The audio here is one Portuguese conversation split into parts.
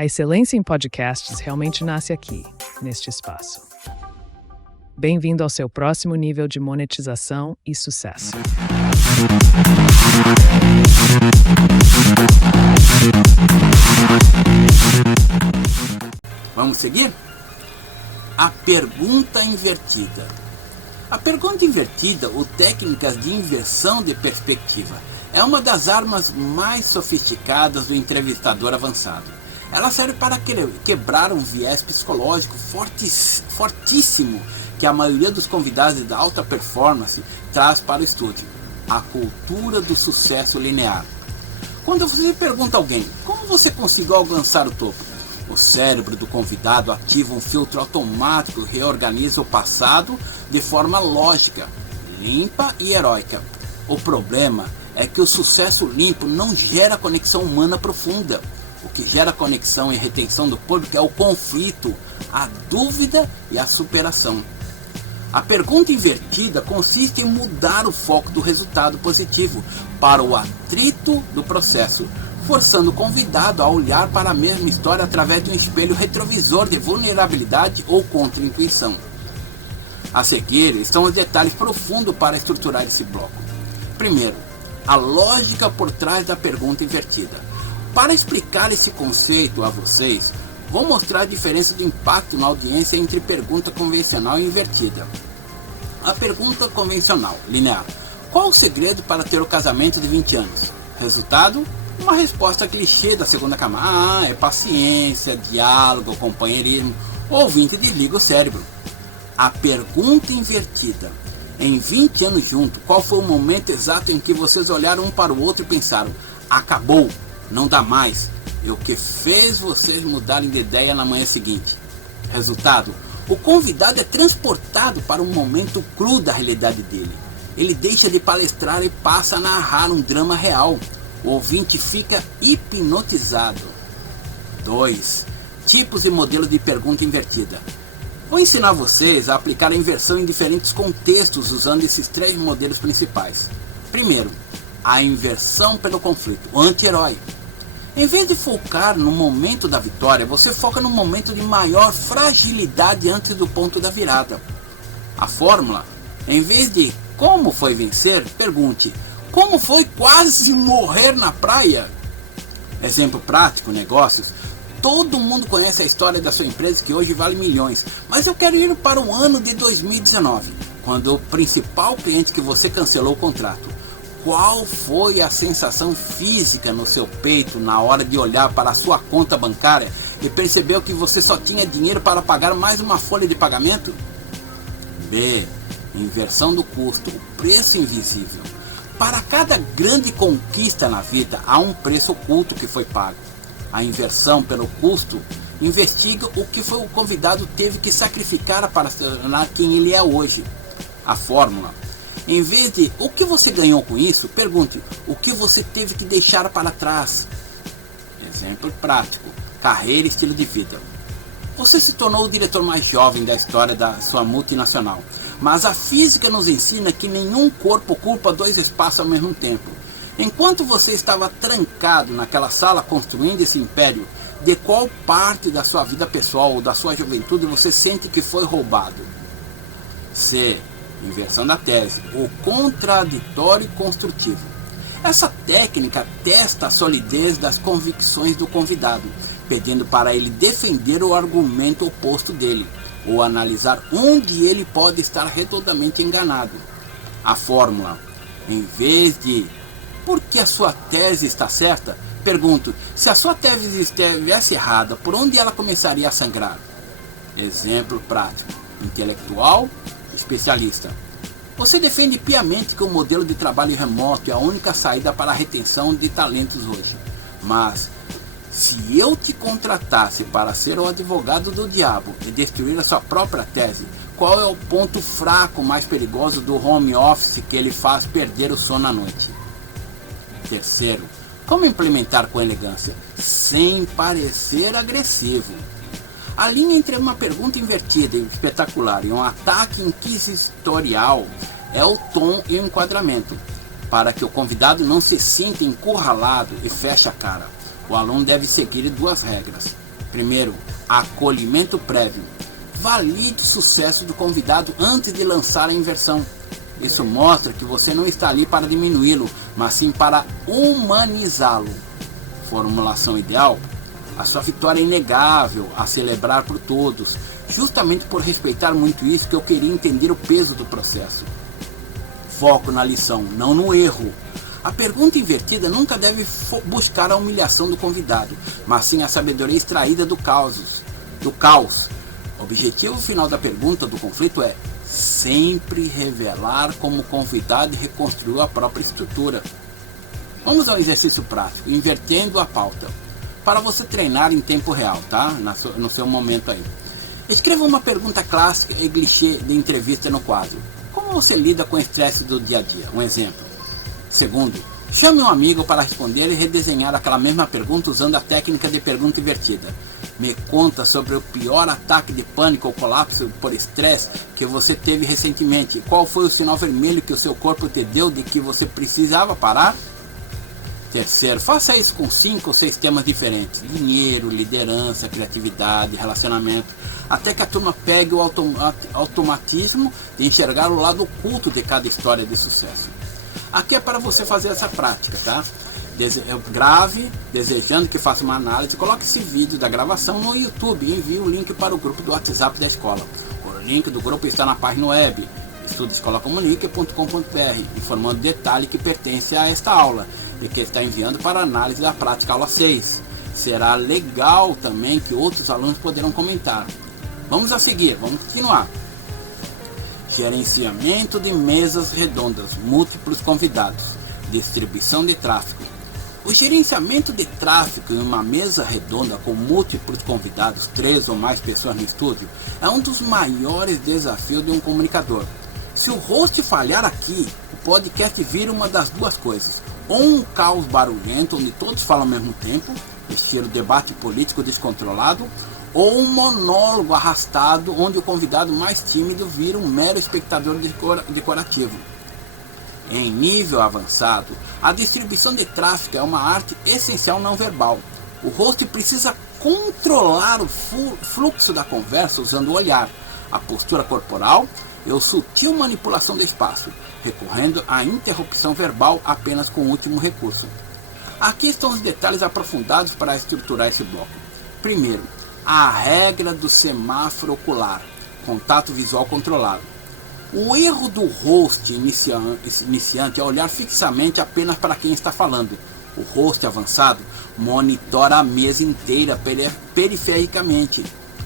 A excelência em podcasts realmente nasce aqui, neste espaço. Bem-vindo ao seu próximo nível de monetização e sucesso. Vamos seguir? A pergunta invertida. A pergunta invertida, ou técnicas de inversão de perspectiva, é uma das armas mais sofisticadas do entrevistador avançado. Ela serve para quebrar um viés psicológico fortíssimo que a maioria dos convidados da alta performance traz para o estúdio: a cultura do sucesso linear. Quando você pergunta a alguém como você conseguiu alcançar o topo, o cérebro do convidado ativa um filtro automático e reorganiza o passado de forma lógica, limpa e heróica. O problema é que o sucesso limpo não gera conexão humana profunda. O que gera conexão e retenção do público é o conflito, a dúvida e a superação. A pergunta invertida consiste em mudar o foco do resultado positivo para o atrito do processo, forçando o convidado a olhar para a mesma história através de um espelho retrovisor de vulnerabilidade ou contra-intuição. A seguir estão os detalhes profundos para estruturar esse bloco. Primeiro, a lógica por trás da pergunta invertida. Para explicar esse conceito a vocês, vou mostrar a diferença de impacto na audiência entre pergunta convencional e invertida. A pergunta convencional, linear: qual o segredo para ter o casamento de 20 anos? Resultado? Uma resposta clichê da segunda camada: é paciência, diálogo, companheirismo. O ouvinte desliga o cérebro. A pergunta invertida: em 20 anos juntos, qual foi o momento exato em que vocês olharam um para o outro e pensaram: acabou, não dá mais? E o que fez vocês mudarem de ideia na manhã seguinte? Resultado: o convidado é transportado para um momento cru da realidade dele. Ele deixa de palestrar e passa a narrar um drama real. O ouvinte fica hipnotizado. 2. Tipos e modelos de pergunta invertida. Vou ensinar vocês a aplicar a inversão em diferentes contextos usando esses 3 modelos principais. Primeiro, a inversão pelo conflito, o anti-herói. Em vez de focar no momento da vitória, você foca no momento de maior fragilidade antes do ponto da virada. A fórmula: em vez de como foi vencer, pergunte: como foi quase morrer na praia? Exemplo prático: negócios. Todo mundo conhece a história da sua empresa que hoje vale milhões, mas eu quero ir para o ano de 2019, quando o principal cliente que você cancelou o contrato. Qual foi a sensação física no seu peito na hora de olhar para a sua conta bancária e percebeu que você só tinha dinheiro para pagar mais uma folha de pagamento? B. Inversão do custo, o preço invisível. Para cada grande conquista na vida, há um preço oculto que foi pago. A inversão pelo custo investiga o que o convidado teve que sacrificar para se tornar quem ele é hoje. A fórmula: em vez de o que você ganhou com isso, pergunte o que você teve que deixar para trás. Exemplo prático: carreira e estilo de vida. Você se tornou o diretor mais jovem da história da sua multinacional, mas a física nos ensina que nenhum corpo ocupa 2 espaços ao mesmo tempo. Enquanto você estava trancado naquela sala construindo esse império, de qual parte da sua vida pessoal ou da sua juventude você sente que foi roubado? C. Inversão da tese, o contraditório construtivo. Essa técnica testa a solidez das convicções do convidado, pedindo para ele defender o argumento oposto dele, ou analisar onde ele pode estar redondamente enganado. A fórmula: em vez de por que a sua tese está certa, pergunto: se a sua tese estivesse errada, por onde ela começaria a sangrar? Exemplo prático: intelectual, especialista. Você defende piamente que o modelo de trabalho remoto é a única saída para a retenção de talentos hoje. Mas, se eu te contratasse para ser o advogado do diabo e destruir a sua própria tese, qual é o ponto fraco mais perigoso do home office que ele faz perder o sono à noite? Terceiro, como implementar com elegância, sem parecer agressivo? A linha entre uma pergunta invertida e espetacular e um ataque inquisitorial é o tom e o enquadramento, para que o convidado não se sinta encurralado e feche a cara. O aluno deve seguir 2 regras. Primeiro, acolhimento prévio. Valide o sucesso do convidado antes de lançar a inversão. Isso mostra que você não está ali para diminuí-lo, mas sim para humanizá-lo. Formulação ideal: a sua vitória é inegável, a celebrar por todos. Justamente por respeitar muito isso que eu queria entender o peso do processo. Foco na lição, não no erro. A pergunta invertida nunca deve buscar a humilhação do convidado, mas sim a sabedoria extraída do caos. O objetivo final da pergunta do conflito é sempre revelar como o convidado reconstruiu a própria estrutura. Vamos ao exercício prático, invertendo a pauta, para você treinar em tempo real, tá? No seu momento aí. Escreva uma pergunta clássica e clichê de entrevista no quadro. Como você lida com o estresse do dia a dia? Um exemplo. Segundo, chame um amigo para responder e redesenhar aquela mesma pergunta usando a técnica de pergunta invertida. Me conta sobre o pior ataque de pânico ou colapso por estresse que você teve recentemente. Qual foi o sinal vermelho que o seu corpo te deu de que você precisava parar? Terceiro, faça isso com 5 ou 6 temas diferentes. Dinheiro, liderança, criatividade, relacionamento. Até que a turma pegue o automatismo de enxergar o lado oculto de cada história de sucesso. Aqui é para você fazer essa prática, tá? Grave, desejando que faça uma análise, coloque esse vídeo da gravação no YouTube e envie o link para o grupo do WhatsApp da escola. O link do grupo está na página web estudoescolacomunica.com.br, informando detalhe que pertence a esta aula e que está enviando para análise da prática aula 6. Será legal também que outros alunos poderão comentar. Vamos a seguir, vamos continuar. Gerenciamento de mesas redondas, múltiplos convidados, distribuição de tráfego. O gerenciamento de tráfego em uma mesa redonda com múltiplos convidados, 3 ou mais pessoas no estúdio, é um dos maiores desafios de um comunicador. Se o host falhar aqui, o podcast vira uma das duas coisas. Ou um caos barulhento, onde todos falam ao mesmo tempo, estilo debate político descontrolado, ou um monólogo arrastado, onde o convidado mais tímido vira um mero espectador decorativo. Em nível avançado, a distribuição de tráfego é uma arte essencial não verbal. O host precisa controlar o fluxo da conversa usando o olhar, a postura corporal e a sutil manipulação do espaço, recorrendo à interrupção verbal apenas com o último recurso. Aqui estão os detalhes aprofundados para estruturar esse bloco. Primeiro, a regra do semáforo ocular, contato visual controlado. O erro do host iniciante é olhar fixamente apenas para quem está falando. O host avançado monitora a mesa inteira perifericamente.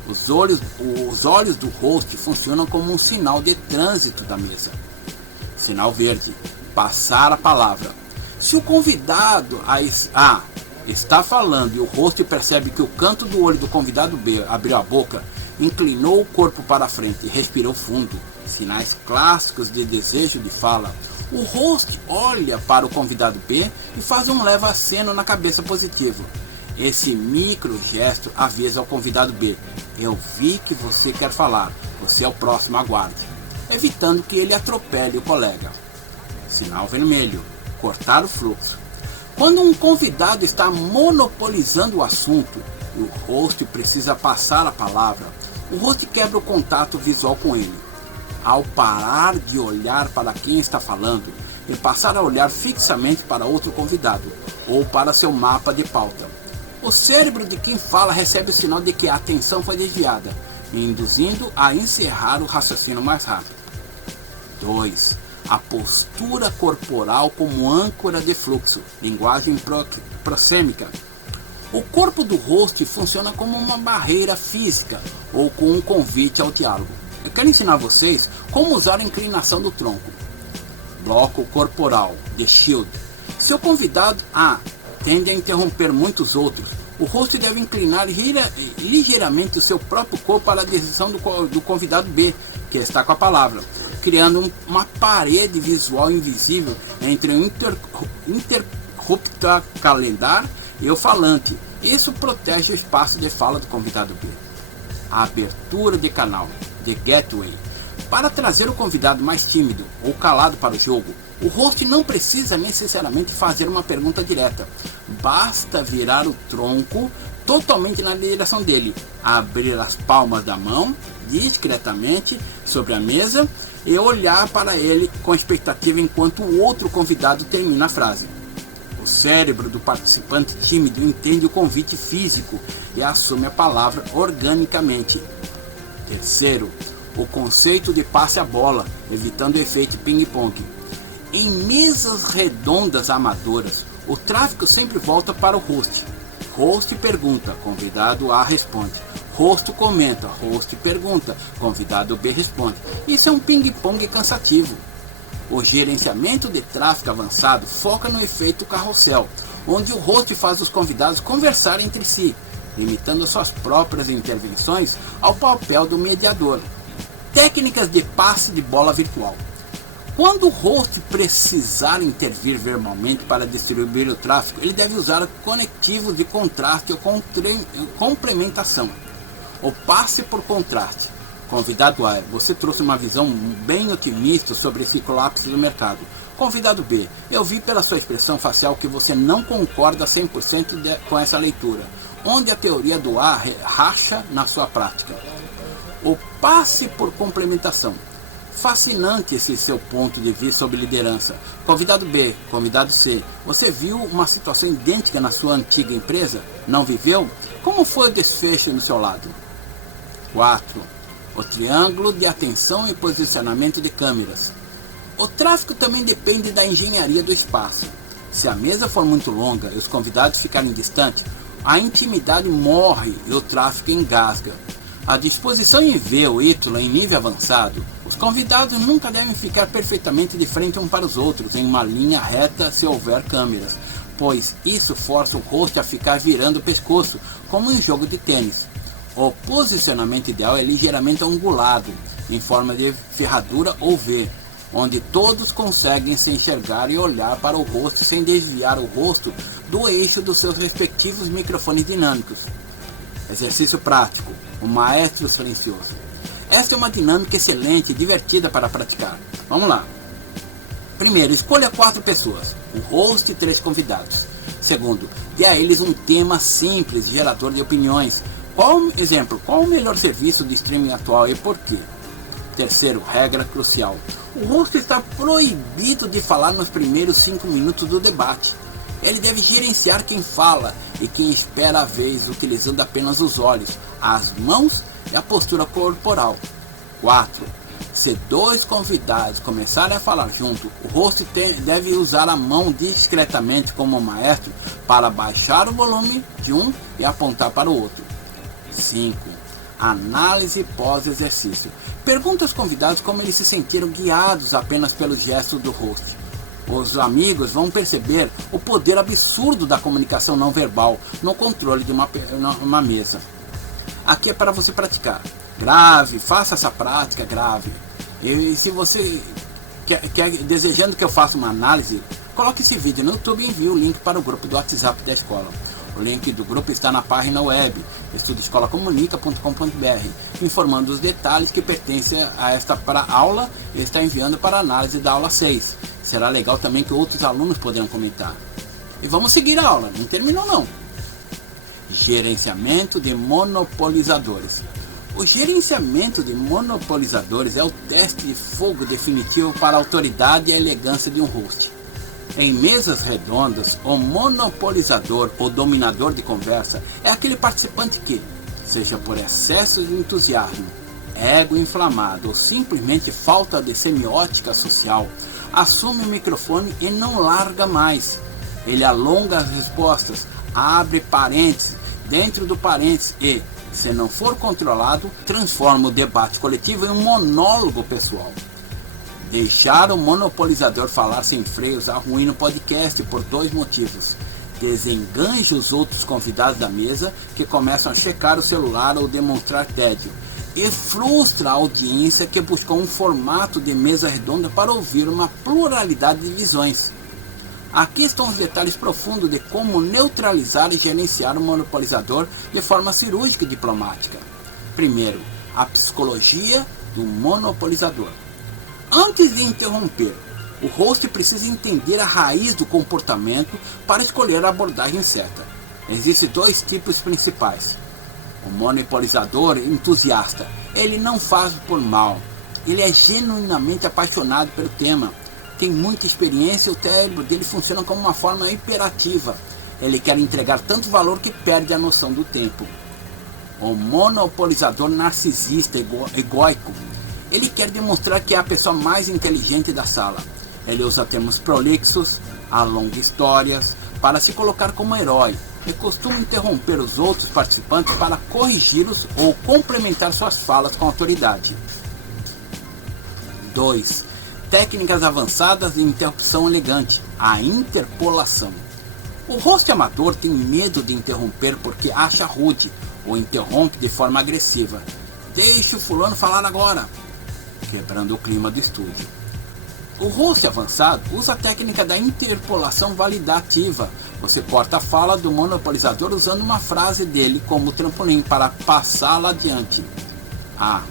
Os olhos do host funcionam como um sinal de trânsito da mesa. Sinal verde, passar a palavra. Se o convidado A está falando e o host percebe que o canto do olho do convidado B abriu a boca, inclinou o corpo para frente e respirou fundo, sinais clássicos de desejo de fala, o host olha para o convidado B e faz um leve aceno na cabeça positivo. Esse micro gesto avisa ao convidado B: eu vi que você quer falar, você é o próximo, aguarde, evitando que ele atropele o colega. Sinal vermelho, cortar o fluxo. Quando um convidado está monopolizando o assunto e o host precisa passar a palavra, o host quebra o contato visual com ele. Ao parar de olhar para quem está falando e passar a olhar fixamente para outro convidado ou para seu mapa de pauta, o cérebro de quem fala recebe o sinal de que a atenção foi desviada, induzindo a encerrar o raciocínio mais rápido. 2. A postura corporal como âncora de fluxo, linguagem proxêmica. O corpo do host funciona como uma barreira física ou com um convite ao diálogo. Eu quero ensinar vocês como usar a inclinação do tronco. Bloco corporal, The Shield. Se o convidado A tende a interromper muitos outros, o host deve inclinar ligeiramente o seu próprio corpo para a direção do convidado B, que está com a palavra, criando uma parede visual invisível entre o interruptor calendário e o falante. Isso protege o espaço de fala do convidado B. A abertura de canal, The Gateway. Para trazer o convidado mais tímido ou calado para o jogo, o host não precisa necessariamente fazer uma pergunta direta. Basta virar o tronco totalmente na direção dele, abrir as palmas da mão discretamente sobre a mesa e olhar para ele com expectativa enquanto o outro convidado termina a frase. O cérebro do participante tímido entende o convite físico e assume a palavra organicamente. Terceiro, o conceito de passe a bola, evitando o efeito ping-pong. Em mesas redondas amadoras, o tráfego sempre volta para o host. Host pergunta, convidado A responde. Host comenta, host pergunta, convidado B responde. Isso é um ping-pong cansativo. O gerenciamento de tráfego avançado foca no efeito carrossel, onde o host faz os convidados conversarem entre si, limitando suas próprias intervenções ao papel do mediador. Técnicas de passe de bola virtual. Quando o host precisar intervir verbalmente para distribuir o tráfego, ele deve usar conectivos de contraste ou complementação. O passe por contraste. Convidado A, você trouxe uma visão bem otimista sobre esse colapso do mercado. Convidado B, eu vi pela sua expressão facial que você não concorda 100% com essa leitura, onde a teoria do A racha na sua prática. O passe por complementação. Fascinante esse seu ponto de vista sobre liderança. Convidado B, convidado C, você viu uma situação idêntica na sua antiga empresa? Não viveu? Como foi o desfecho do seu lado? 4. O triângulo de atenção e posicionamento de câmeras. O tráfego também depende da engenharia do espaço. Se a mesa for muito longa e os convidados ficarem distantes, a intimidade morre e o tráfego engasga. A disposição em V ou Y em nível avançado, os convidados nunca devem ficar perfeitamente de frente um para os outros em uma linha reta se houver câmeras, pois isso força o host a ficar virando o pescoço, como em jogo de tênis. O posicionamento ideal é ligeiramente angulado, em forma de ferradura ou V, onde todos conseguem se enxergar e olhar para o rosto sem desviar o rosto do eixo dos seus respectivos microfones dinâmicos. Exercício prático, o maestro silencioso. Esta é uma dinâmica excelente e divertida para praticar. Vamos lá. Primeiro, escolha 4 pessoas, o host e 3 convidados. Segundo, dê a eles um tema simples, gerador de opiniões. Qual o melhor serviço de streaming atual e por quê? Terceiro, regra crucial. O host está proibido de falar nos primeiros 5 minutos do debate. Ele deve gerenciar quem fala e quem espera a vez, utilizando apenas os olhos, as mãos e a postura corporal. 4. Se 2 convidados começarem a falar junto, o host deve usar a mão discretamente como maestro para baixar o volume de um e apontar para o outro. 5. Análise pós-exercício. Pergunta aos convidados como eles se sentiram guiados apenas pelos gestos do host. Os amigos vão perceber o poder absurdo da comunicação não verbal no controle de uma mesa. Aqui é para você praticar. Grave, faça essa prática, grave. E se você quer desejando que eu faça uma análise, coloque esse vídeo no YouTube e envie o link para o grupo do WhatsApp da escola. O link do grupo está na página web estudoescolacomunica.com.br, informando os detalhes que pertencem a esta aula e está enviando para a análise da aula 6. Será legal também que outros alunos poderão comentar. E vamos seguir a aula, não terminou não. Gerenciamento de monopolizadores. O gerenciamento de monopolizadores é o teste de fogo definitivo para a autoridade e a elegância de um host. Em mesas redondas, o monopolizador ou dominador de conversa é aquele participante que, seja por excesso de entusiasmo, ego inflamado ou simplesmente falta de semiótica social, assume o microfone e não larga mais. Ele alonga as respostas, abre parênteses dentro do parênteses e, se não for controlado, transforma o debate coletivo em um monólogo pessoal. Deixar o monopolizador falar sem freios arruína o podcast por 2 motivos. Desenganja os outros convidados da mesa que começam a checar o celular ou demonstrar tédio. E frustra a audiência que buscou um formato de mesa redonda para ouvir uma pluralidade de visões. Aqui estão os detalhes profundos de como neutralizar e gerenciar o monopolizador de forma cirúrgica e diplomática. Primeiro, a psicologia do monopolizador. Antes de interromper, o host precisa entender a raiz do comportamento para escolher a abordagem certa. Existem dois tipos principais. O monopolizador entusiasta. Ele não faz por mal. Ele é genuinamente apaixonado pelo tema. Tem muita experiência e o cérebro dele funciona como uma forma hiperativa. Ele quer entregar tanto valor que perde a noção do tempo. O monopolizador narcisista, egóico. Ele quer demonstrar que é a pessoa mais inteligente da sala. Ele usa termos prolixos, alonga histórias, para se colocar como herói. E costuma interromper os outros participantes para corrigi-los ou complementar suas falas com autoridade. 2. Técnicas avançadas de interrupção elegante, a interpolação. O host amador tem medo de interromper porque acha rude ou interrompe de forma agressiva. Deixe o fulano falar agora, quebrando o clima do estúdio. O host avançado usa a técnica da interpolação validativa. Você corta a fala do monopolizador usando uma frase dele como trampolim para passá-la adiante. A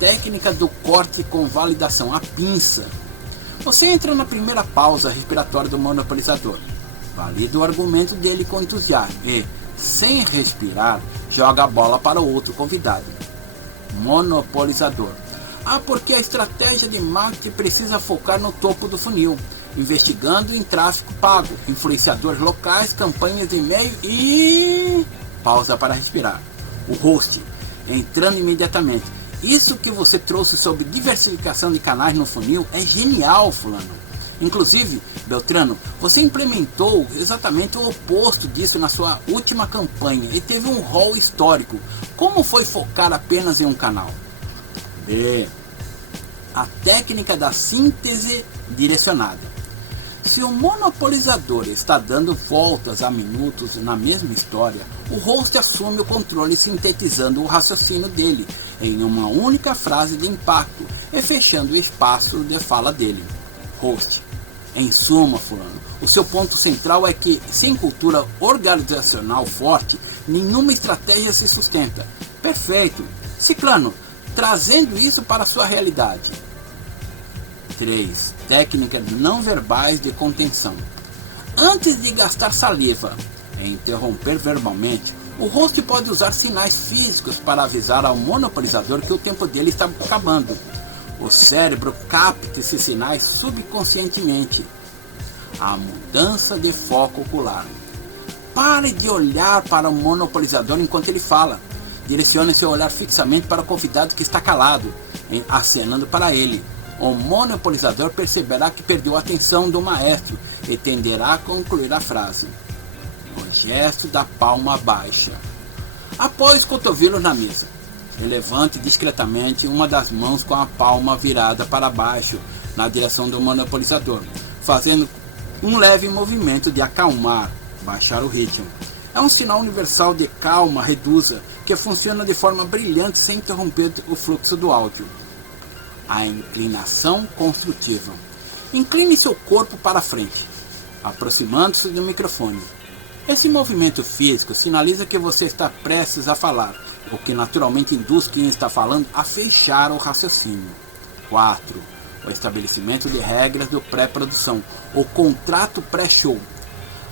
técnica do corte com validação, a pinça. Você entra na primeira pausa respiratória do monopolizador. Valida o argumento dele com entusiasmo e, sem respirar, joga a bola para o outro convidado. Monopolizador. Porque a estratégia de marketing precisa focar no topo do funil, investigando em tráfego pago, influenciadores locais, campanhas de e-mail e... Pausa para respirar. O host, entrando imediatamente. Isso que você trouxe sobre diversificação de canais no funil é genial, fulano. Inclusive, Beltrano, você implementou exatamente o oposto disso na sua última campanha e teve um rol histórico. Como foi focar apenas em um canal? B. A técnica da síntese direcionada. Se o monopolizador está dando voltas há minutos na mesma história, o host assume o controle sintetizando o raciocínio dele em uma única frase de impacto e fechando o espaço de fala dele. Host. Em suma, fulano, o seu ponto central é que, sem cultura organizacional forte, nenhuma estratégia se sustenta. Perfeito. Ciclano, trazendo isso para a sua realidade. 3. Técnicas não verbais de contenção. Antes de gastar saliva e interromper verbalmente, o host pode usar sinais físicos para avisar ao monopolizador que o tempo dele está acabando. O cérebro capta esses sinais subconscientemente. A mudança de foco ocular. Pare de olhar para o monopolizador enquanto ele fala. Direcione seu olhar fixamente para o convidado que está calado, acenando para ele. O monopolizador perceberá que perdeu a atenção do maestro e tenderá a concluir a frase. O gesto da palma baixa. Apoie os cotovelos na mesa. Levante discretamente uma das mãos com a palma virada para baixo na direção do monopolizador, fazendo um leve movimento de acalmar, baixar o ritmo. É um sinal universal de calma, reduza, que funciona de forma brilhante sem interromper o fluxo do áudio. A inclinação construtiva. Incline seu corpo para frente, aproximando-se do microfone. Esse movimento físico sinaliza que você está prestes a falar, o que naturalmente induz quem está falando a fechar o raciocínio. 4. O estabelecimento de regras do pré-produção, o contrato pré-show.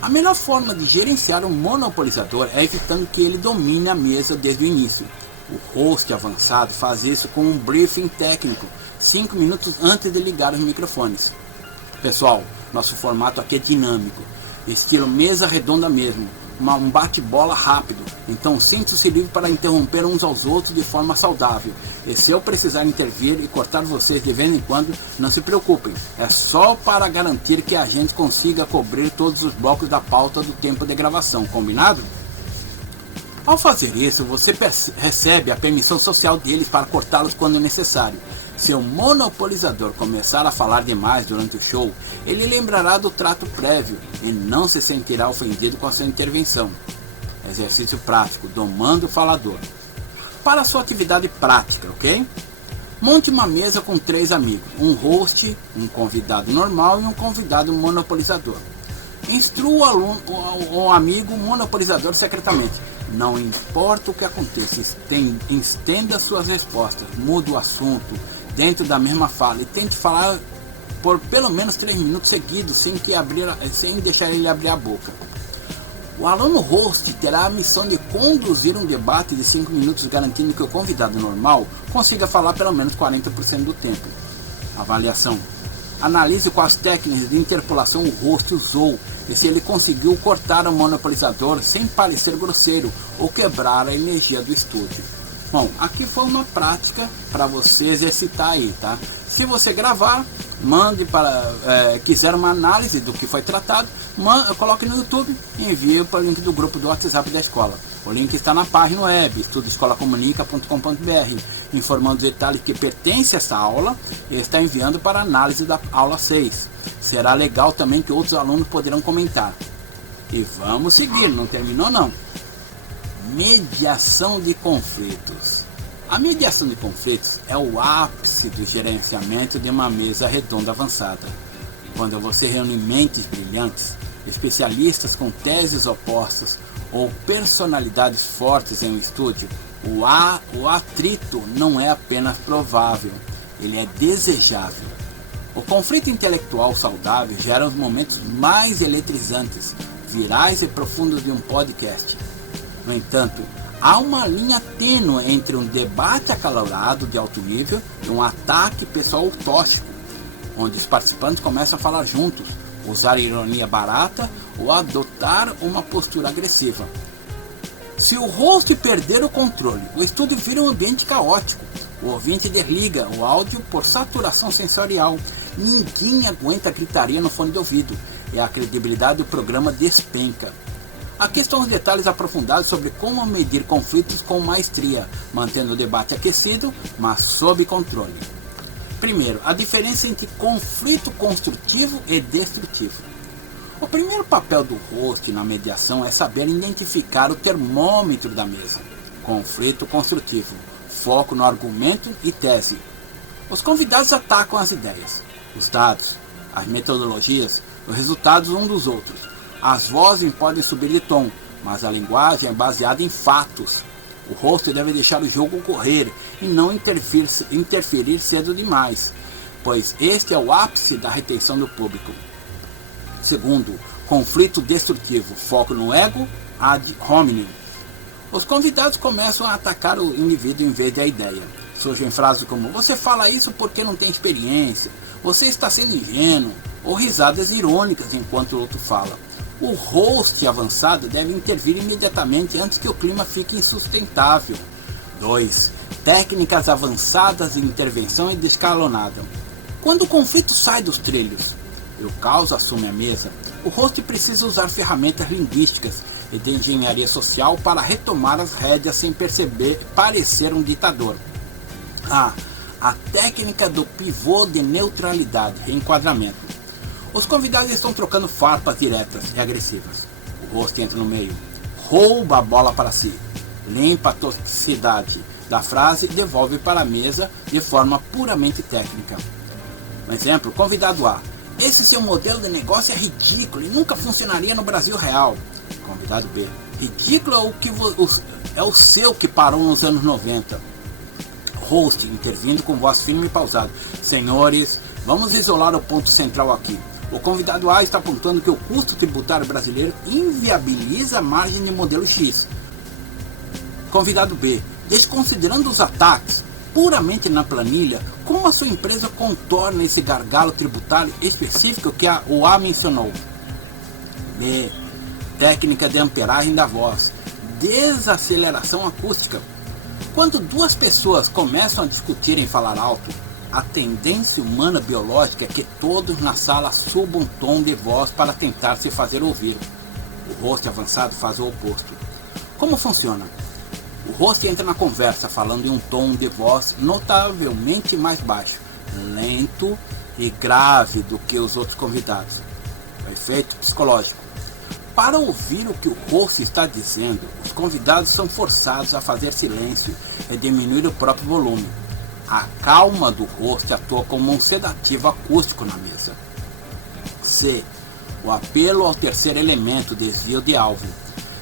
A melhor forma de gerenciar um monopolizador é evitando que ele domine a mesa desde o início. O host avançado faz isso com um briefing técnico, 5 minutos antes de ligar os microfones. Pessoal, nosso formato aqui é dinâmico, estilo mesa redonda mesmo, um bate-bola rápido, então sinta-se livre para interromper uns aos outros de forma saudável. E se eu precisar intervir e cortar vocês de vez em quando, não se preocupem, é só para garantir que a gente consiga cobrir todos os blocos da pauta do tempo de gravação, combinado? Ao fazer isso, você recebe a permissão social deles para cortá-los quando necessário. Se o monopolizador começar a falar demais durante o show, ele lembrará do trato prévio e não se sentirá ofendido com a sua intervenção. Exercício prático, domando o falador. Para a sua atividade prática, ok? Monte uma mesa com 3 amigos, um host, um convidado normal e um convidado monopolizador. Instrua o amigo monopolizador secretamente. Não importa o que aconteça, estenda suas respostas, mude o assunto dentro da mesma fala e tente falar por pelo menos 3 minutos seguidos sem deixar ele abrir a boca. O aluno host terá a missão de conduzir um debate de 5 minutos, garantindo que o convidado normal consiga falar pelo menos 40% do tempo. Avaliação. Analise quais técnicas de interpolação o host usou e se ele conseguiu cortar o monopolizador sem parecer grosseiro ou quebrar a energia do estúdio. Bom, aqui foi uma prática para você exercitar aí, tá? Se você gravar, mande para, quiser uma análise do que foi tratado, coloque no YouTube e envie para o link do grupo do WhatsApp da escola. O link está na página web, estudoescolacomunica.com.br, informando os detalhes que pertence a essa aula e está enviando para análise da aula 6. Será legal também que outros alunos poderão comentar. E vamos seguir, não terminou não. Mediação de conflitos. A mediação de conflitos é o ápice do gerenciamento de uma mesa redonda avançada. Quando você reúne mentes brilhantes, especialistas com teses opostas ou personalidades fortes em um estúdio, o atrito não é apenas provável, ele é desejável. O conflito intelectual saudável gera os momentos mais eletrizantes, virais e profundos de um podcast. No entanto, há uma linha tênue entre um debate acalorado de alto nível e um ataque pessoal tóxico, onde os participantes começam a falar juntos, usar ironia barata ou adotar uma postura agressiva. Se o host perder o controle, o estúdio vira um ambiente caótico. O ouvinte desliga o áudio por saturação sensorial. Ninguém aguenta a gritaria no fone de ouvido e a credibilidade do programa despenca. Aqui estão os detalhes aprofundados sobre como medir conflitos com maestria, mantendo o debate aquecido, mas sob controle. Primeiro, a diferença entre conflito construtivo e destrutivo. O primeiro papel do host na mediação é saber identificar o termômetro da mesa. Conflito construtivo, foco no argumento e tese. Os convidados atacam as ideias, os dados, as metodologias, os resultados uns dos outros. As vozes podem subir de tom, mas a linguagem é baseada em fatos. O host deve deixar o jogo correr e não interferir cedo demais, pois este é o ápice da retenção do público. Segundo, conflito destrutivo, foco no ego ad hominem. Os convidados começam a atacar o indivíduo em vez da ideia. Surgem frases como: você fala isso porque não tem experiência, você está sendo ingênuo, ou risadas irônicas enquanto o outro fala. O host avançado deve intervir imediatamente antes que o clima fique insustentável. 2. Técnicas avançadas de intervenção e descalonada. Quando o conflito sai dos trilhos e o caos assume a mesa, o host precisa usar ferramentas linguísticas e de engenharia social para retomar as rédeas sem parecer um ditador. A técnica do pivô de neutralidade e enquadramento. Os convidados estão trocando farpas diretas e agressivas. O host entra no meio, rouba a bola para si, limpa a toxicidade da frase e devolve para a mesa de forma puramente técnica. Um exemplo, convidado A: esse seu modelo de negócio é ridículo e nunca funcionaria no Brasil real. Convidado B: ridículo é o seu que parou nos anos 90. Host intervindo com voz firme e pausada: senhores, vamos isolar o ponto central aqui. O convidado A está apontando que o custo tributário brasileiro inviabiliza a margem de modelo X. Convidado B: desconsiderando os ataques puramente na planilha, como a sua empresa contorna esse gargalo tributário específico que o A mencionou? B: técnica de amperagem da voz, desaceleração acústica. Quando duas pessoas começam a discutir em falar alto, a tendência humana biológica é que todos na sala subam um tom de voz para tentar se fazer ouvir. O host avançado faz o oposto. Como funciona? O host entra na conversa falando em um tom de voz notavelmente mais baixo, lento e grave do que os outros convidados. O efeito psicológico. Para ouvir o que o host está dizendo, os convidados são forçados a fazer silêncio e diminuir o próprio volume. A calma do host atua como um sedativo acústico na mesa. C. O apelo ao terceiro elemento, desvio de alvo.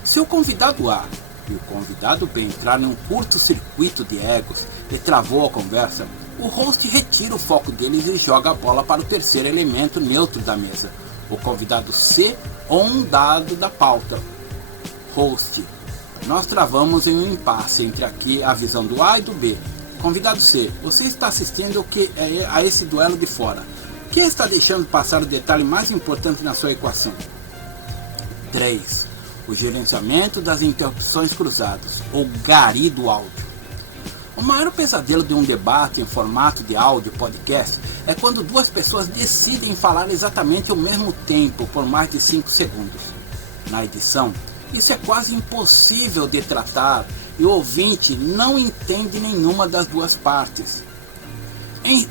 Se o convidado A e o convidado B entraram em um curto-circuito de egos e travou a conversa, o host retira o foco deles e joga a bola para o terceiro elemento neutro da mesa, o convidado C ou um dado da pauta. Host. Nós travamos em um impasse entre aqui a visão do A e do B. Convidado C, você está assistindo a esse duelo de fora. Quem está deixando passar o detalhe mais importante na sua equação? 3. O gerenciamento das interrupções cruzadas, ou GARI do áudio. O maior pesadelo de um debate em formato de áudio podcast é quando duas pessoas decidem falar exatamente ao mesmo tempo por mais de 5 segundos. Na edição, isso é quase impossível de tratar e o ouvinte não entende nenhuma das duas partes.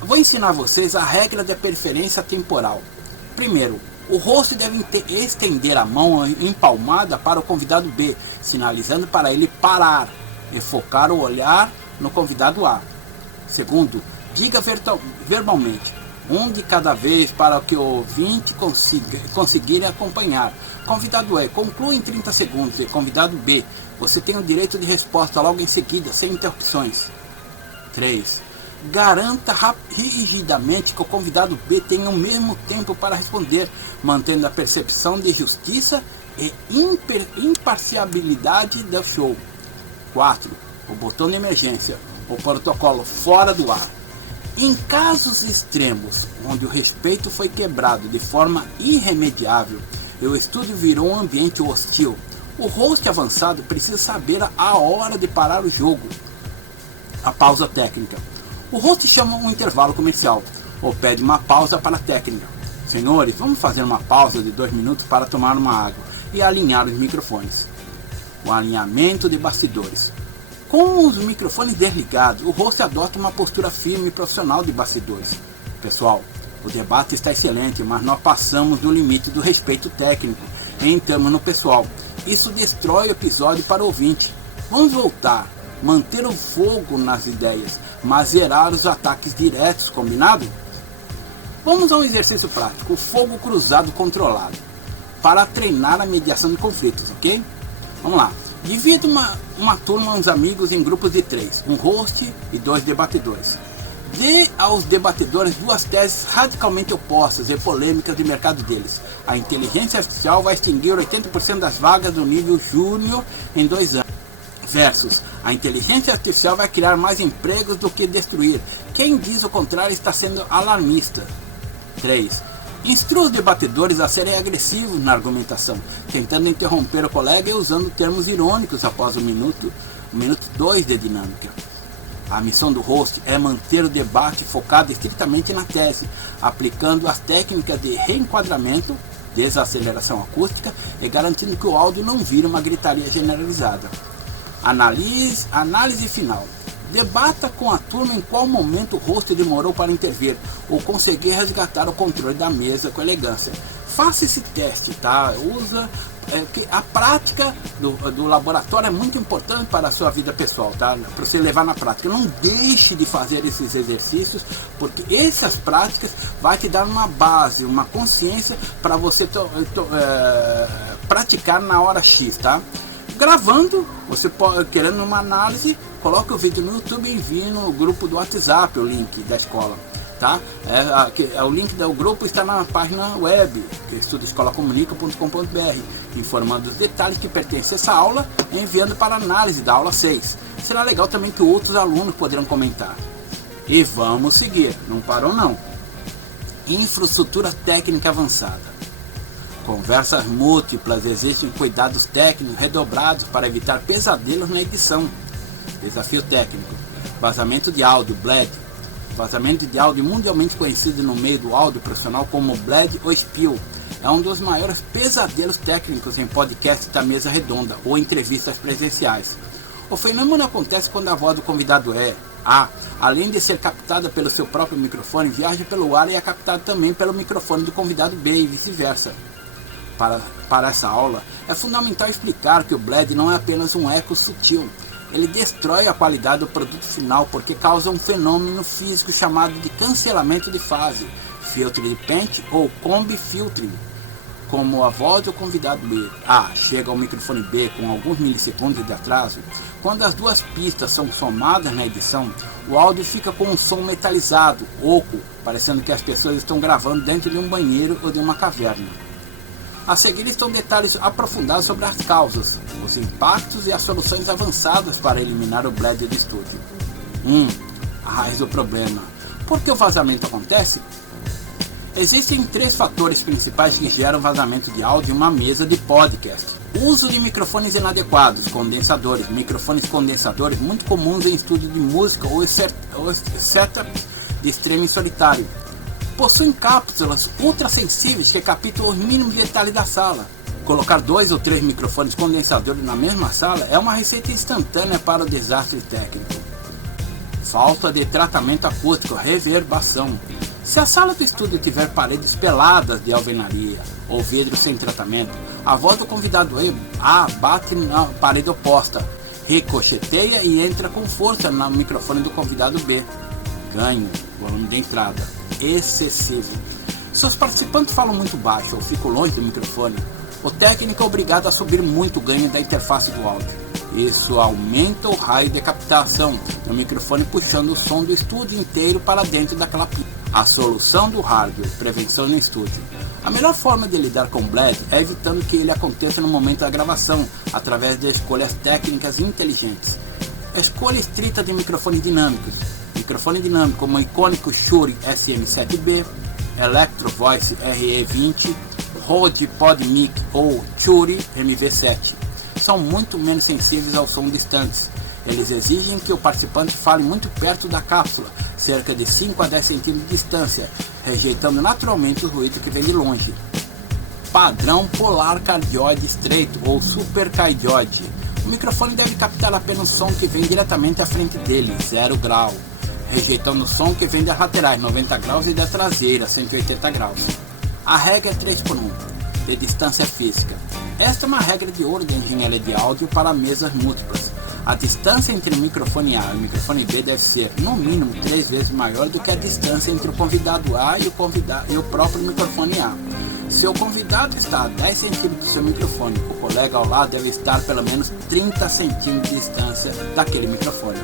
Vou ensinar vocês a regra da preferência temporal. Primeiro, o host deve estender a mão empalmada para o convidado B, sinalizando para ele parar e focar o olhar no convidado A. Segundo, diga verbalmente, um de cada vez para que o ouvinte conseguir acompanhar. Convidado E, conclua em 30 segundos. E convidado B, você tem o direito de resposta logo em seguida, sem interrupções. 3. Garanta rigidamente que o convidado B tenha o mesmo tempo para responder, mantendo a percepção de justiça e imparcialidade do show. 4. O botão de emergência, o protocolo fora do ar. Em casos extremos, onde o respeito foi quebrado de forma irremediável e o estúdio virou um ambiente hostil, o host avançado precisa saber a hora de parar o jogo. A pausa técnica. O host chama um intervalo comercial ou pede uma pausa para a técnica. Senhores, vamos fazer uma pausa de 2 minutos para tomar uma água e alinhar os microfones. O alinhamento de bastidores. Com os microfones desligados, o host adota uma postura firme e profissional de bastidores. Pessoal, o debate está excelente, mas nós passamos do limite do respeito técnico e entramos no pessoal. Isso destrói o episódio para o ouvinte. Vamos voltar, manter o fogo nas ideias, mas zerar os ataques diretos, combinado? Vamos a um exercício prático, o fogo cruzado controlado, para treinar a mediação de conflitos, ok? Vamos lá. Divida uma turma, uns amigos, em grupos de 3, um host e 2 debatedores. Dê aos debatedores 2 teses radicalmente opostas e polêmicas de mercado deles. A inteligência artificial vai extinguir 80% das vagas do nível júnior em 2 anos. Versus, a inteligência artificial vai criar mais empregos do que destruir. Quem diz o contrário está sendo alarmista. 3. Instrua os debatedores a serem agressivos na argumentação, tentando interromper o colega e usando termos irônicos após o minuto 2 de dinâmica. A missão do host é manter o debate focado estritamente na tese, aplicando as técnicas de reenquadramento, desaceleração acústica e garantindo que o áudio não vire uma gritaria generalizada. Análise final. Debata com a turma em qual momento o host demorou para intervir ou conseguir resgatar o controle da mesa com elegância. Faça esse teste, tá? A prática do laboratório é muito importante para a sua vida pessoal, tá? Para você levar na prática. Não deixe de fazer esses exercícios, porque essas práticas vai te dar uma base, uma consciência para você praticar na hora X, tá? Gravando, você pode, querendo uma análise, coloque o vídeo no YouTube e envie no grupo do WhatsApp o link da escola, tá? O link do grupo está na página web, que é estudoescolacomunica.com.br, informando os detalhes que pertencem a essa aula e enviando para análise da aula 6. Será legal também que outros alunos poderão comentar. E vamos seguir, não parou não. Infraestrutura técnica avançada. Conversas múltiplas exigem cuidados técnicos redobrados para evitar pesadelos na edição. Desafio técnico. Vazamento de áudio, bleed. Vazamento de áudio mundialmente conhecido no meio do áudio profissional como bleed ou spill. É um dos maiores pesadelos técnicos em podcasts da mesa redonda ou entrevistas presenciais. O fenômeno acontece quando a voz do convidado além de ser captada pelo seu próprio microfone, viaja pelo ar e é captada também pelo microfone do convidado B e vice-versa. Para essa aula, é fundamental explicar que o bleed não é apenas um eco sutil. Ele destrói a qualidade do produto final porque causa um fenômeno físico chamado de cancelamento de fase, filtro de Paint ou combi filtering. Como a voz do convidado A chega ao microfone B com alguns milissegundos de atraso, quando as duas pistas são somadas na edição, o áudio fica com um som metalizado, oco, parecendo que as pessoas estão gravando dentro de um banheiro ou de uma caverna. A seguir estão detalhes aprofundados sobre as causas, os impactos e as soluções avançadas para eliminar o bleed do estúdio. A raiz do problema. Por que o vazamento acontece? Existem 3 fatores principais que geram vazamento de áudio em uma mesa de podcast. Uso de microfones inadequados, condensadores. Microfones condensadores muito comuns em estúdio de música ou setup de streaming solitário. Possuem cápsulas ultra sensíveis que captam os mínimos detalhes da sala. Colocar 2 ou 3 microfones condensadores na mesma sala é uma receita instantânea para o desastre técnico. Falta de tratamento acústico, reverbação. Se a sala do estúdio tiver paredes peladas de alvenaria ou vidro sem tratamento, a voz do convidado A bate na parede oposta, ricocheteia e entra com força no microfone do convidado B. Ganho, volume de entrada excessivo. Se os participantes falam muito baixo ou ficam longe do microfone, o técnico é obrigado a subir muito o ganho da interface do áudio. Isso aumenta o raio de captação do microfone, puxando o som do estúdio inteiro para dentro daquela pista. A solução do hardware, prevenção no estúdio. A melhor forma de lidar com o bleed é evitando que ele aconteça no momento da gravação, através de escolhas técnicas inteligentes. Escolha estrita de microfones dinâmicos. Microfone dinâmico como o icônico Shure SM7B, Electro Voice RE20, Rode PodMic ou Shure MV7. São muito menos sensíveis ao som distantes. Eles exigem que o participante fale muito perto da cápsula, cerca de 5 a 10 cm de distância, rejeitando naturalmente o ruído que vem de longe. Padrão polar cardioide estreito ou supercardioide. O microfone deve captar apenas o som que vem diretamente à frente dele, 0 grau, rejeitando o som que vem das laterais, 90 graus, e da traseira, 180 graus. A regra é 3x1, de distância física. Esta é uma regra de ouro da engenharia de áudio para mesas múltiplas. A distância entre o microfone A e o microfone B deve ser, no mínimo, 3 vezes maior do que a distância entre o convidado A e o próprio microfone A. Se o convidado está a 10 cm do seu microfone, o colega ao lado deve estar pelo menos 30 cm de distância daquele microfone.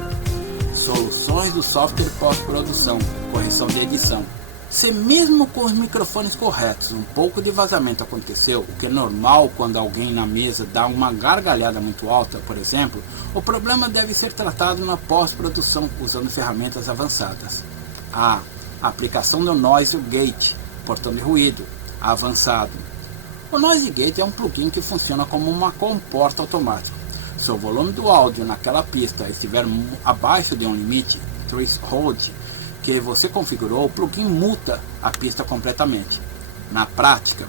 Soluções do software pós-produção, correção de edição. Se mesmo com os microfones corretos um pouco de vazamento aconteceu, o que é normal quando alguém na mesa dá uma gargalhada muito alta, por exemplo, o problema deve ser tratado na pós-produção usando ferramentas avançadas. A aplicação do Noise Gate, portão de ruído, avançado. O Noise Gate é um plugin que funciona como uma comporta automática. Se o volume do áudio naquela pista estiver abaixo de um limite, threshold, que você configurou, o plugin muta a pista completamente. Na prática,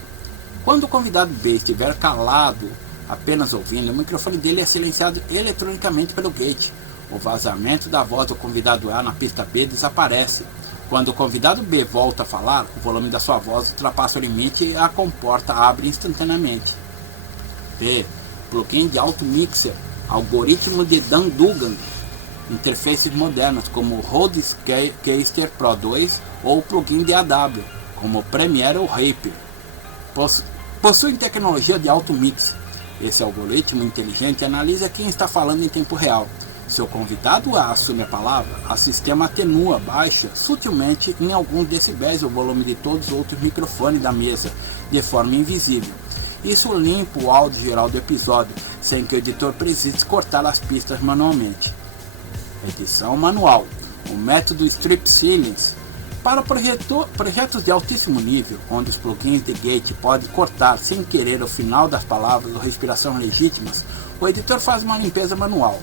quando o convidado B estiver calado, apenas ouvindo, o microfone dele é silenciado eletronicamente pelo gate. O vazamento da voz do convidado A na pista B desaparece. Quando o convidado B volta a falar, o volume da sua voz ultrapassa o limite e a comporta abre instantaneamente. B. Plugin de Auto Mixer, algoritmo de Dan Dugan. Interfaces modernas como o Rodecaster Pro 2 ou o plugin de AW, como o Premiere ou Reaper. Possuem tecnologia de auto-mix. Esse algoritmo inteligente analisa quem está falando em tempo real. Se o convidado A assume a palavra, o sistema atenua, baixa sutilmente em alguns decibéis o volume de todos os outros microfones da mesa, de forma invisível. Isso limpa o áudio geral do episódio, sem que o editor precise cortar as pistas manualmente. Edição manual. O método Strip Silence. Para projetos de altíssimo nível, onde os plugins de gate podem cortar sem querer o final das palavras ou respirações legítimas, o editor faz uma limpeza manual.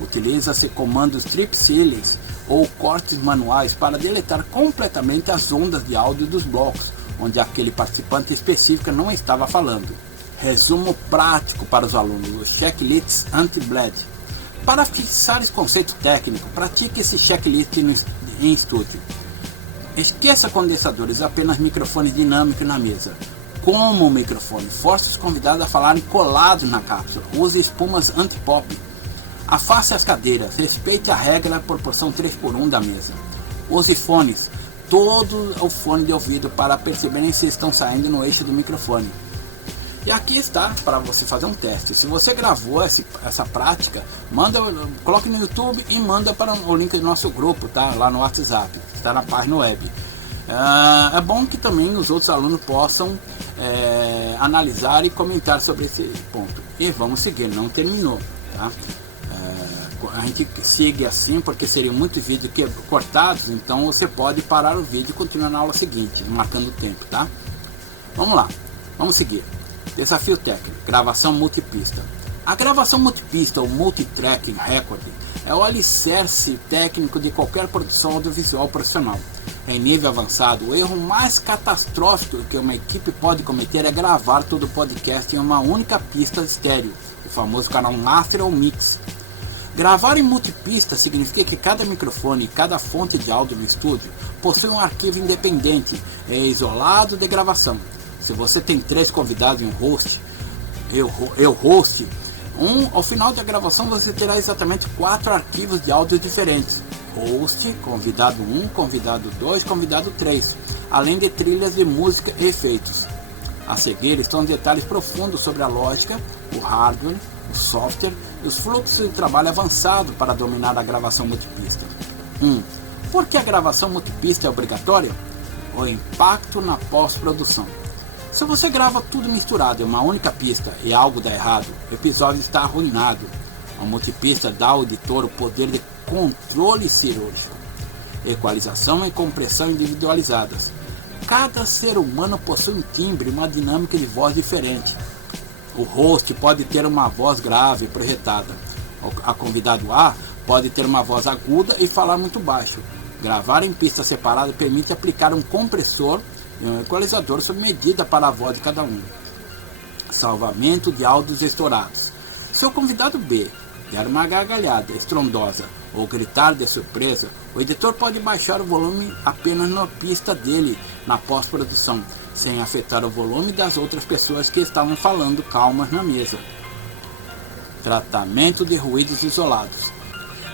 Utiliza-se comandos Strip Silence ou cortes manuais para deletar completamente as ondas de áudio dos blocos, onde aquele participante específico não estava falando. Resumo prático para os alunos: os checklists anti-bleed. Para fixar esse conceito técnico, pratique esse checklist em estúdio. Esqueça condensadores, apenas microfones dinâmicos na mesa. Como o microfone, force os convidados a falarem colados na cápsula. Use espumas anti-pop. Afaste as cadeiras, respeite a regra da proporção 3x1 da mesa. Use fones, todo o fone de ouvido para perceberem se estão saindo no eixo do microfone. E aqui está para você fazer um teste. Se você gravou essa prática, coloque no YouTube e manda para o link do nosso grupo, tá? Lá no WhatsApp, está na página web. É bom que também os outros alunos possam analisar e comentar sobre esse ponto. E vamos seguir, não terminou, tá? A gente segue assim porque seriam muitos vídeos cortados, então você pode parar o vídeo e continuar na aula seguinte, marcando o tempo, tá? Vamos lá, vamos seguir. Desafio técnico, gravação multipista. A gravação multipista ou multitracking recording é o alicerce técnico de qualquer produção audiovisual profissional. Em nível avançado, o erro mais catastrófico que uma equipe pode cometer é gravar todo o podcast em uma única pista estéreo, o famoso canal Master ou Mix. Gravar em multipista significa que cada microfone e cada fonte de áudio no estúdio possui um arquivo independente e isolado de gravação. Se você tem 3 convidados e um host, ao final da gravação você terá exatamente 4 arquivos de áudio diferentes. Host, convidado 1, convidado 2, convidado 3, além de trilhas de música e efeitos. A seguir estão detalhes profundos sobre a lógica, o hardware, o software e os fluxos de trabalho avançado para dominar a gravação multipista. 1. Por que a gravação multipista é obrigatória? O impacto na pós-produção. Se você grava tudo misturado em uma única pista e algo dá errado, o episódio está arruinado. A multipista dá ao editor o poder de controle cirúrgico, equalização e compressão individualizadas. Cada ser humano possui um timbre e uma dinâmica de voz diferente. O host pode ter uma voz grave e projetada. A convidado A pode ter uma voz aguda e falar muito baixo. Gravar em pista separada permite aplicar um compressor e um equalizador sob medida para a voz de cada um. Salvamento de áudios estourados. Se o convidado B der uma gargalhada estrondosa ou gritar de surpresa, o editor pode baixar o volume apenas na pista dele na pós-produção, sem afetar o volume das outras pessoas que estavam falando calmas na mesa. Tratamento de ruídos isolados.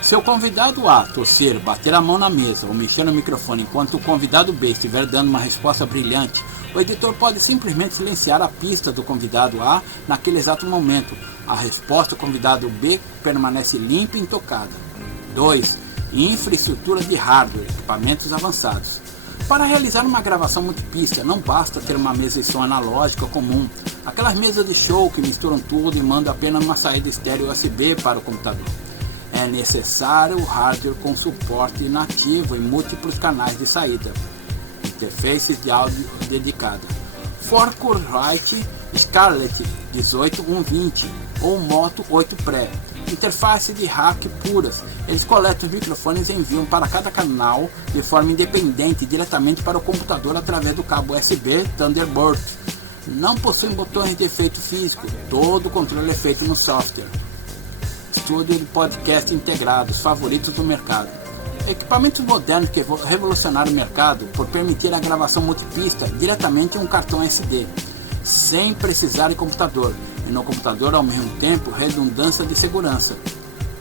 Se o convidado A tossir, bater a mão na mesa ou mexer no microfone enquanto o convidado B estiver dando uma resposta brilhante, o editor pode simplesmente silenciar a pista do convidado A naquele exato momento. A resposta do convidado B permanece limpa e intocada. 2. Infraestrutura de hardware, equipamentos avançados. Para realizar uma gravação multipista, não basta ter uma mesa de som analógica comum, aquelas mesas de show que misturam tudo e mandam apenas uma saída estéreo USB para o computador. É necessário o hardware com suporte nativo em múltiplos canais de saída, interfaces de áudio dedicada. Focusrite Scarlett 18120 ou Moto 8 Pre, interface de rack puras. Eles coletam os microfones e enviam para cada canal de forma independente diretamente para o computador através do cabo USB Thunderbolt. Não possuem botões de efeito físico, todo o controle é feito no software. Estúdio de podcast integrados, favoritos do mercado. Equipamentos modernos que revolucionaram o mercado por permitir a gravação multipista diretamente em um cartão SD, sem precisar de computador, e no computador ao mesmo tempo redundância de segurança.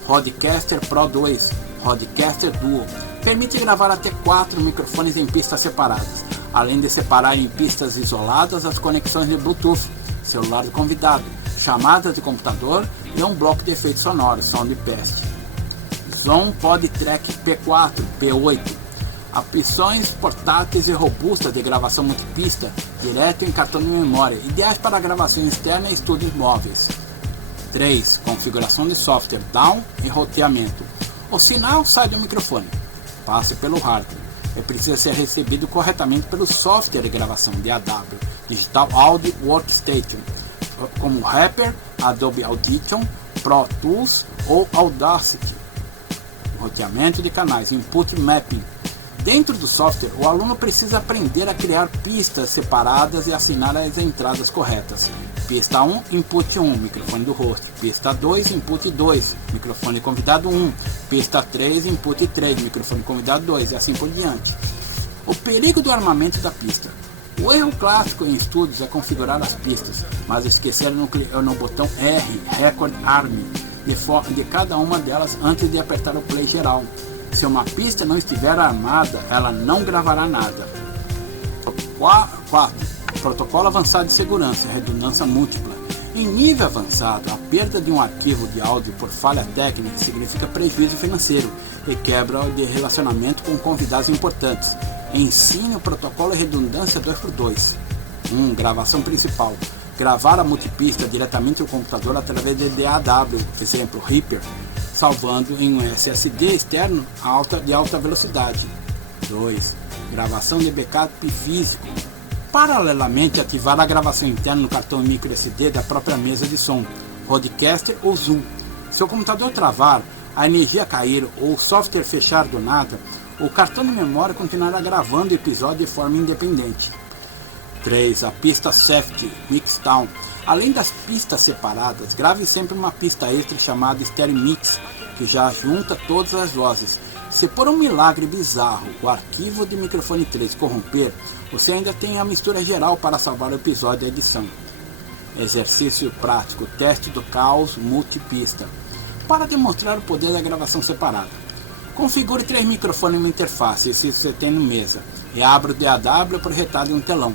Rodecaster Pro 2, Rodecaster Duo, permite gravar até 4 microfones em pistas separadas, além de separar em pistas isoladas as conexões de Bluetooth, celular do convidado, chamadas de computador e um bloco de efeitos sonoros, Soundpest. Zoom PodTrack P4, P8, opções portáteis e robustas de gravação multipista, direto em cartão de memória, ideais para gravação externa e estúdios móveis. 3. Configuração de software, down e roteamento. O sinal sai do microfone, passa pelo hardware e precisa ser recebido corretamente pelo software de gravação DAW, Digital Audio Workstation, como Reaper, Adobe Audition, Pro Tools ou Audacity. Roteamento de canais, Input Mapping. Dentro do software, o aluno precisa aprender a criar pistas separadas e assinar as entradas corretas. Pista 1, Input 1, microfone do host. Pista 2, Input 2, microfone convidado 1. Pista 3, Input 3, microfone convidado 2 e assim por diante. O perigo do armamento da pista. O erro clássico em estúdios é configurar as pistas, mas esquecer no botão R, Record Arm, de cada uma delas antes de apertar o play geral. Se uma pista não estiver armada, ela não gravará nada. 4. Protocolo avançado de segurança, redundância múltipla. Em nível avançado, a perda de um arquivo de áudio por falha técnica significa prejuízo financeiro e quebra de relacionamento com convidados importantes. Ensine o protocolo de redundância 2x2. 1. Gravação principal. gravar a multipista diretamente no computador através de DAW, exemplo Reaper, salvando em um SSD externo de alta velocidade. 2. Gravação de backup físico. Paralelamente, ativar a gravação interna no cartão microSD da própria mesa de som, Rodecaster ou Zoom. Se o computador travar, a energia cair ou o software fechar do nada, o cartão de memória continuará gravando o episódio de forma independente. 3. A pista Safety Mixdown. Além das pistas separadas, grave sempre uma pista extra chamada Stereo Mix, que já junta todas as vozes. Se por um milagre bizarro o arquivo de microfone 3 corromper, você ainda tem a mistura geral para salvar o episódio da edição. Exercício prático, teste do caos multipista. Para demonstrar o poder da gravação separada, configure 3 microfones em uma interface, se você tem no mesa, e abra o DAW projetado em um telão.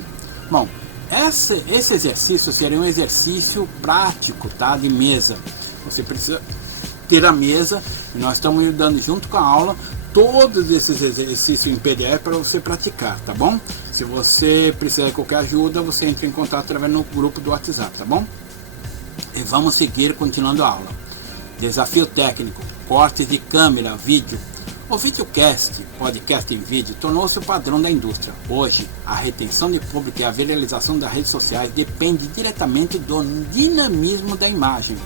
Bom, esse exercício seria um exercício prático, tá, de mesa. Você precisa ter a mesa, e nós estamos dando junto com a aula todos esses exercícios em PDF para você praticar, tá bom? Se você precisar de qualquer ajuda, você entra em contato através do grupo do WhatsApp, tá bom? E vamos seguir continuando a aula. Desafio técnico, cortes de câmera, vídeo. O videocast, podcast em vídeo, tornou-se o padrão da indústria. Hoje, a retenção de público e a viralização das redes sociais depende diretamente do dinamismo da imagem.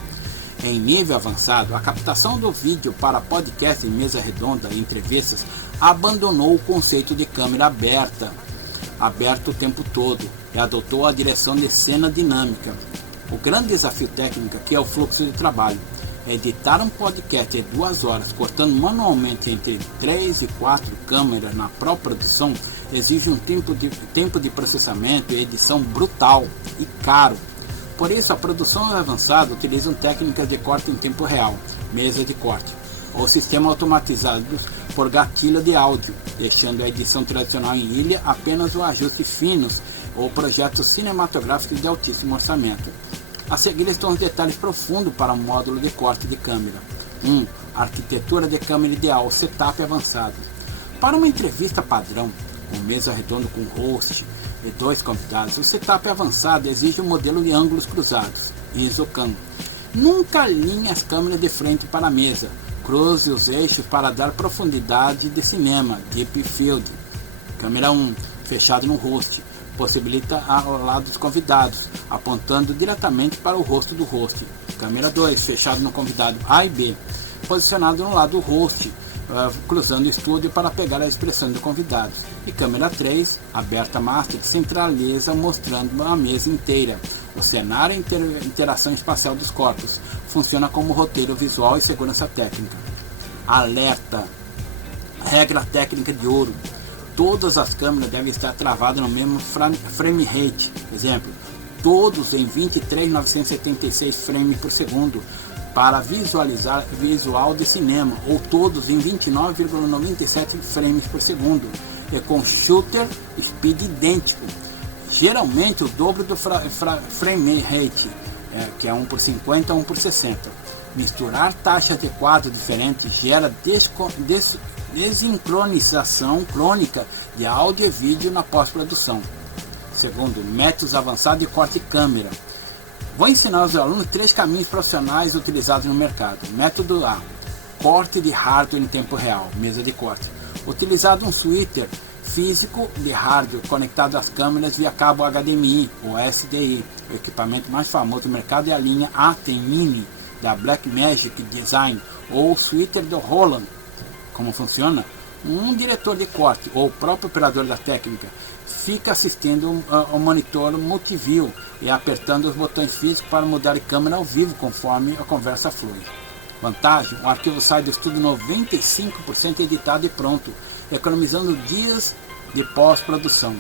Em nível avançado, a captação do vídeo para podcast em mesa redonda e entrevistas abandonou o conceito de câmera aberta o tempo todo, e adotou a direção de cena dinâmica. O grande desafio técnico aqui é o fluxo de trabalho. Editar um podcast de 2 horas, cortando manualmente entre 3 e 4 câmeras na própria produção, exige um tempo de processamento e edição brutal e caro. Por isso, a produção avançada utiliza técnicas de corte em tempo real, mesa de corte, ou sistemas automatizados por gatilho de áudio, deixando a edição tradicional em ilha apenas o ajuste finos ou projetos cinematográficos de altíssimo orçamento. A seguir estão os detalhes profundos para o módulo de corte de câmera. 1. Arquitetura de câmera ideal, setup avançado. Para uma entrevista padrão, com mesa redonda com host e 2 convidados, o setup avançado exige um modelo de ângulos cruzados, ISO-CAM. Nunca alinhe as câmeras de frente para a mesa. Cruze os eixos para dar profundidade de cinema, Deep Field. Câmera 1, fechado no host. Possibilita ao lado dos convidados, apontando diretamente para o rosto do host. Câmera 2, fechado no convidado A e B, posicionado no lado do host, cruzando o estúdio para pegar a expressão do convidado. E câmera 3, aberta master, centraliza mostrando a mesa inteira. O cenário e interação espacial dos corpos. Funciona como roteiro visual e segurança técnica. Alerta! Regra técnica de ouro. Todas as câmeras devem estar travadas no mesmo frame rate. Exemplo, todos em 23.976 frames por segundo para visualizar visual de cinema, ou todos em 29,97 frames por segundo, e com shutter speed idêntico. Geralmente o dobro do frame rate, que é 1 por 50 a 1 por 60. Misturar taxas de quadro diferentes gera desincronização crônica de áudio e vídeo na pós-produção. Segundo, métodos avançados de corte de câmera. Vou ensinar aos alunos 3 caminhos profissionais utilizados no mercado. Método A, corte de hardware em tempo real, mesa de corte. Utilizado um switcher físico de hardware conectado às câmeras via cabo HDMI ou SDI. O equipamento mais famoso do mercado é a linha ATEM Mini da Blackmagic Design ou o switcher do Roland. Como funciona? Um diretor de corte ou o próprio operador da técnica fica assistindo ao monitor multiview e apertando os botões físicos para mudar de câmera ao vivo conforme a conversa flui. Vantagem: o arquivo sai do estúdio 95% editado e pronto, economizando dias de pós-produção.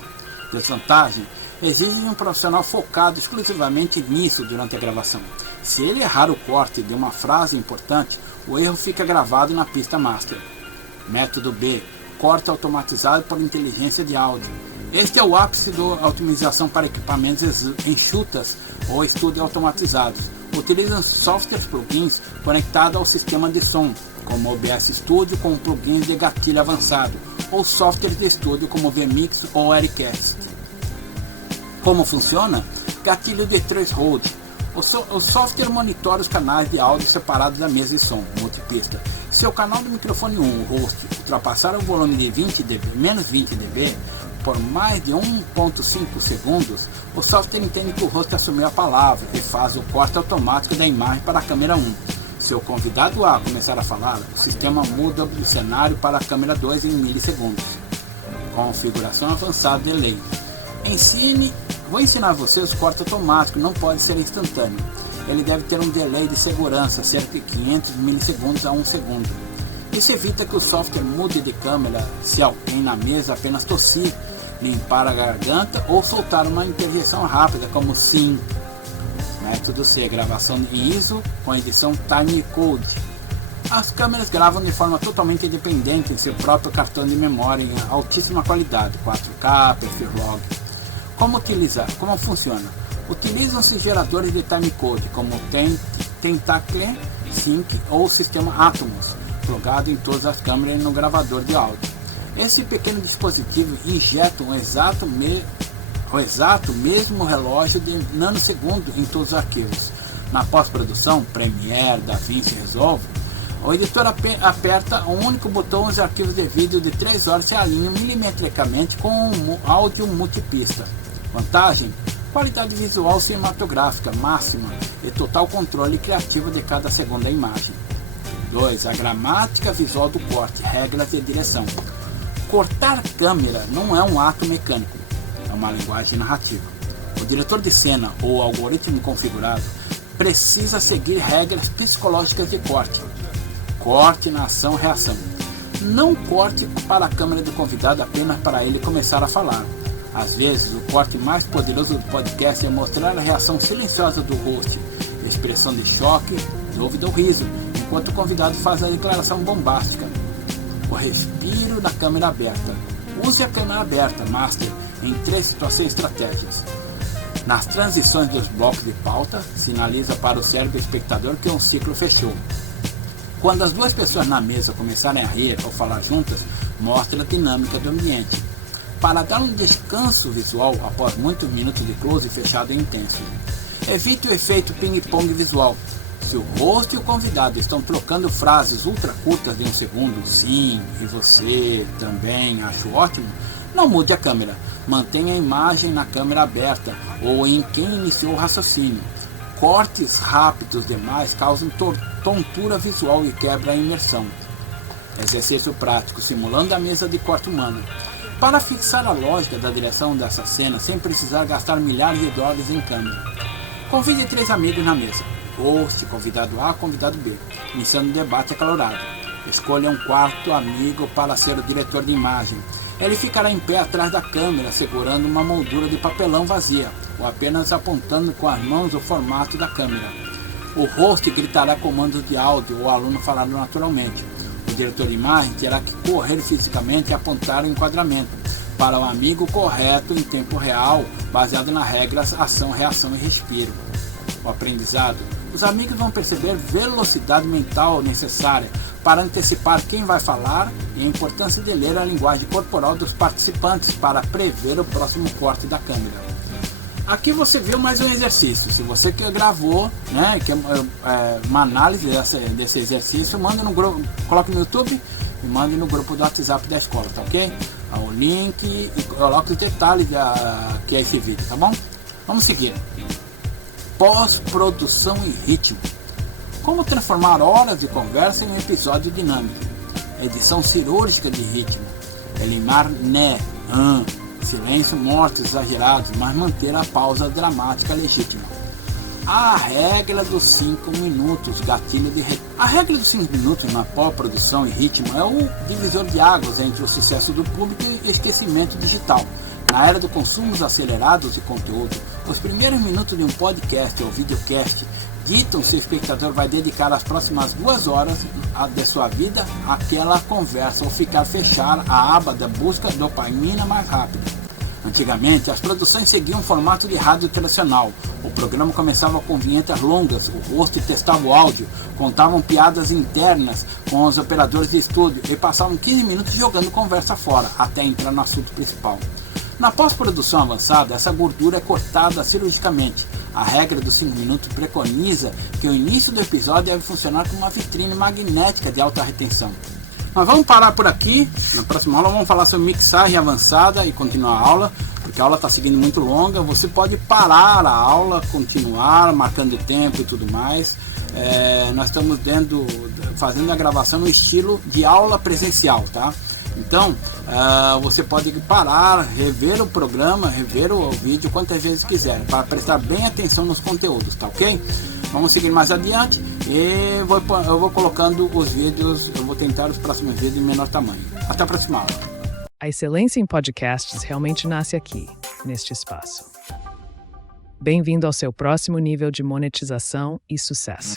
Desvantagem: exige um profissional focado exclusivamente nisso durante a gravação. Se ele errar o corte de uma frase importante, o erro fica gravado na pista master. Método B, corte automatizado por inteligência de áudio. Este é o ápice da otimização para equipamentos enxutas ou estúdios automatizados. Utilizam softwares plugins conectados ao sistema de som, como o OBS Studio com plugins de gatilho avançado, ou softwares de estúdio como o VMix ou Aircast. Como funciona? Gatilho de threshold. O software monitora os canais de áudio separados da mesa de som, multipista. Se o canal do microfone 1, o host, ultrapassar o volume de menos 20 dB por mais de 1.5 segundos, o software entende que o host assumiu a palavra e faz o corte automático da imagem para a câmera 1. Se o convidado A começar a falar, o sistema muda o cenário para a câmera 2 em milissegundos. Configuração avançada de delay. Vou ensinar vocês o corte automático, não pode ser instantâneo. Ele deve ter um delay de segurança, cerca de 500 milissegundos a 1 segundo. Isso evita que o software mude de câmera se alguém na mesa apenas tossir, limpar a garganta ou soltar uma interjeição rápida, como sim. Método C, gravação ISO com edição timecode. As câmeras gravam de forma totalmente independente em seu próprio cartão de memória em altíssima qualidade, 4K, perfil log. Como funciona? Utilizam-se geradores de timecode como o Tentacle Sync ou o sistema Atomos, plugado em todas as câmeras e no gravador de áudio. Esse pequeno dispositivo injeta o exato mesmo relógio de nanosegundo em todos os arquivos. Na pós-produção, Premiere, DaVinci Resolve, o editor aperta um único botão e os arquivos de vídeo de 3 horas se alinham milimetricamente com um áudio multipista. Vantagem: qualidade visual cinematográfica máxima e total controle criativo de cada segunda imagem. 2. A gramática visual do corte, regras de direção. Cortar câmera não é um ato mecânico, é uma linguagem narrativa. O diretor de cena ou algoritmo configurado precisa seguir regras psicológicas de corte. Corte na ação-reação. Não corte para a câmera do convidado apenas para ele começar a falar. Às vezes, o corte mais poderoso do podcast é mostrar a reação silenciosa do host, expressão de choque, dúvida ou riso, enquanto o convidado faz a declaração bombástica. O respiro da câmera aberta. Use a câmera aberta, Master, em 3 situações estratégicas. Nas transições dos blocos de pauta, sinaliza para o cérebro espectador que um ciclo fechou. Quando as duas pessoas na mesa começarem a rir ou falar juntas, mostra a dinâmica do ambiente. Para dar um descanso visual após muitos minutos de close fechado e intenso. Evite o efeito ping-pong visual. Se o host e o convidado estão trocando frases ultra curtas de 1 segundo, sim, e você também, acho ótimo, não mude a câmera. Mantenha a imagem na câmera aberta ou em quem iniciou o raciocínio. Cortes rápidos demais causam tontura visual e quebra a imersão. Exercício prático, simulando a mesa de corte humana. Para fixar a lógica da direção dessa cena sem precisar gastar milhares de dólares em câmera. Convide 3 amigos na mesa. Host, convidado A, convidado B, iniciando um debate acalorado. Escolha um 4º amigo para ser o diretor de imagem. Ele ficará em pé atrás da câmera, segurando uma moldura de papelão vazia, ou apenas apontando com as mãos o formato da câmera. O host gritará comandos de áudio, ou o aluno falará naturalmente. O diretor de imagem terá que correr fisicamente e apontar o enquadramento para o amigo correto em tempo real, baseado nas regras ação, reação e respiro. O aprendizado. Os amigos vão perceber velocidade mental necessária para antecipar quem vai falar e a importância de ler a linguagem corporal dos participantes para prever o próximo corte da câmera. Aqui você viu mais um exercício. Se você que gravou, né, que uma análise desse exercício, manda no grupo, coloque no YouTube e mande no grupo do WhatsApp da escola, tá ok? O link e coloque os detalhes que é esse vídeo, tá bom? Vamos seguir. Pós-produção e ritmo. Como transformar horas de conversa em um episódio dinâmico. Edição cirúrgica de ritmo. Eliminar silêncio, mortes exagerados, mas manter a pausa dramática legítima. A regra dos 5 minutos, gatilho de ritmo. A regra dos 5 minutos na pós-produção e ritmo é o divisor de águas entre o sucesso do público e o esquecimento digital. Na era dos consumos acelerados de conteúdo, os primeiros minutos de um podcast ou videocast ditam se o espectador vai dedicar as próximas 2 horas de sua vida àquela conversa ou fechar a aba da busca dopamina mais rápido. Antigamente, as produções seguiam um formato de rádio tradicional. O programa começava com vinhetas longas, o host testava o áudio, contavam piadas internas com os operadores de estúdio e passavam 15 minutos jogando conversa fora, até entrar no assunto principal. Na pós-produção avançada, essa gordura é cortada cirurgicamente. A regra dos 5 minutos preconiza que o início do episódio deve funcionar como uma vitrine magnética de alta retenção. Mas vamos parar por aqui. Na próxima aula vamos falar sobre mixagem avançada e continuar a aula, porque a aula está seguindo muito longa. Você pode parar a aula, continuar, marcando o tempo e tudo mais. Nós estamos fazendo a gravação no estilo de aula presencial, tá? Então, você pode parar, rever o programa, rever o vídeo quantas vezes quiser, para prestar bem atenção nos conteúdos, tá ok? Vamos seguir mais adiante e eu vou colocando os vídeos, eu vou tentar os próximos vídeos em menor tamanho. Até a próxima aula. A excelência em podcasts realmente nasce aqui, neste espaço. Bem-vindo ao seu próximo nível de monetização e sucesso.